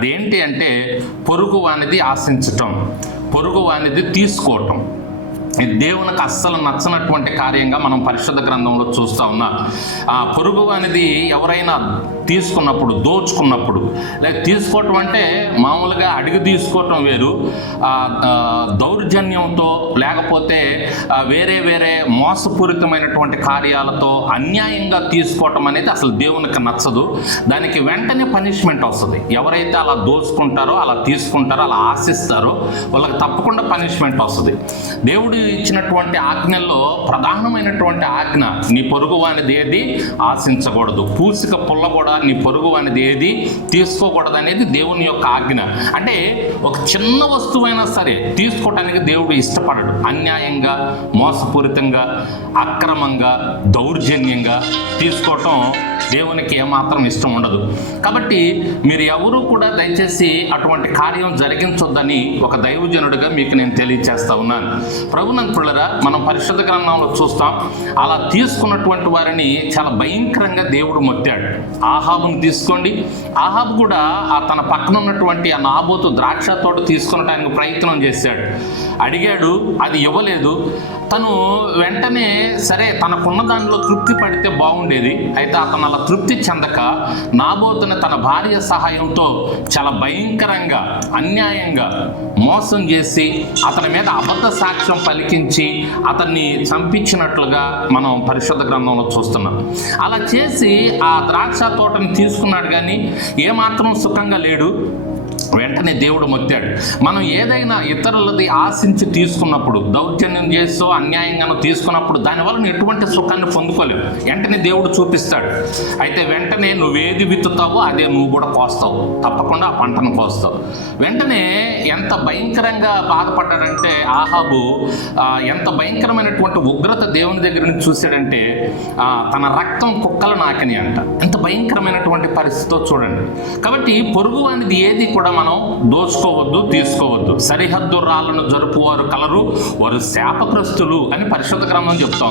అదేంటి అంటే పొరుగు వానిది ఆశించటం, పొరుగు వానిది తీసుకోవటం. ఇది దేవునికి అస్సలు నచ్చనటువంటి కార్యంగా మనం పరిశుద్ధ గ్రంథంలో చూస్తూ ఉన్నాం. ఆ పొరుగు అనేది ఎవరైనా తీసుకున్నప్పుడు, దోచుకున్నప్పుడు, లేక తీసుకోవటం అంటే మామూలుగా అడిగి తీసుకోవటం వేరు, దౌర్జన్యంతో లేకపోతే వేరే వేరే మోసపూరితమైనటువంటి కార్యాలతో అన్యాయంగా తీసుకోవటం అనేది అసలు దేవునికి నచ్చదు. దానికి వెంటనే పనిష్మెంట్ వస్తుంది. ఎవరైతే అలా దోచుకుంటారో, అలా తీసుకుంటారో, అలా ఆశిస్తారో వాళ్ళకి తప్పకుండా పనిష్మెంట్ వస్తుంది. దేవుడు ఇచ్చినటువంటి ఆజ్ఞల్లో ప్రధానమైనటువంటి ఆజ్ఞ, నీ పొరుగు వానిది ఏది ఆశించకూడదు, పూసిక పుల్ల కూడా నీ పొరుగు వానిది ఏది తీసుకోకూడదు అనేది దేవుని యొక్క ఆజ్ఞ. అంటే ఒక చిన్న వస్తువైనా సరే తీసుకోవటానికి దేవుడు ఇష్టపడడు. అన్యాయంగా, మోసపూరితంగా, అక్రమంగా, దౌర్జన్యంగా తీసుకోవటం దేవునికి ఏమాత్రం ఇష్టం ఉండదు. కాబట్టి మీరు ఎవరూ కూడా దయచేసి అటువంటి కార్యం జరిగించొద్దని ఒక దైవజనుడిగా మీకు నేను తెలియజేస్తా ఉన్నాను. ప్రభునంతులరా, మనం పరిశుద్ధ గ్రంథంలో చూస్తాం, అలా తీసుకున్నటువంటి వారిని చాలా భయంకరంగా దేవుడు మొత్తాడు. ఆహాబును తీసుకోండి. ఆహాబు కూడా తన పక్కన ఉన్నటువంటి ఆ నాబోతు ద్రాక్ష తోట తీసుకునడానికి ప్రయత్నం చేశాడు. అడిగాడు, అది ఇవ్వలేదు. తను వెంటనే సరే తనకున్న దానిలో తృప్తి పడితే బాగుండేది. అయితే అతను అలా తృప్తి చెందక నాబోతుని తన భార్య సహాయంతో చాలా భయంకరంగా, అన్యాయంగా మోసం చేసి అతని మీద అబద్ధ సాక్ష్యం పలికించి అతన్ని చంపించినట్లుగా మనం పరిశుద్ధ గ్రంథంలో చూస్తున్నాం. అలా చేసి ఆ ద్రాక్ష తోటని తీసుకున్నాడు, కానీ ఏమాత్రం సుఖంగా లేడు. వెంటనే దేవుడు మొత్తాడు. మనం ఏదైనా ఇతరులది ఆశించి తీసుకున్నప్పుడు, దౌర్జన్యం చేస్తూ అన్యాయంగానూ తీసుకున్నప్పుడు దానివల్ల ఎటువంటి సుఖాన్ని పొందుకోలేవు. వెంటనే దేవుడు చూపిస్తాడు. అయితే వెంటనే నువ్వేది విత్తుతావో అదే నువ్వు కూడా కోస్తావు, తప్పకుండా ఆ పంటను కోస్తావు. వెంటనే ఎంత భయంకరంగా బాధపడ్డాడంటే ఆహాబు, ఎంత భయంకరమైనటువంటి ఉగ్రత దేవుని దగ్గర నుంచి చూశాడంటే తన రక్తం కుక్కలు నాకని అంట. ఎంత భయంకరమైనటువంటి పరిస్థితితో చూడండి. కాబట్టి పొరుగు అనేది ఏది కూడా మనం దోచుకోవద్దు, తీసుకోవద్దు. సరిహద్దు రాళ్ళను జరుపువారు కలరు, వారు శాపగ్రస్తులు అని పరిశుద్ధ గ్రంథం చెప్తాం.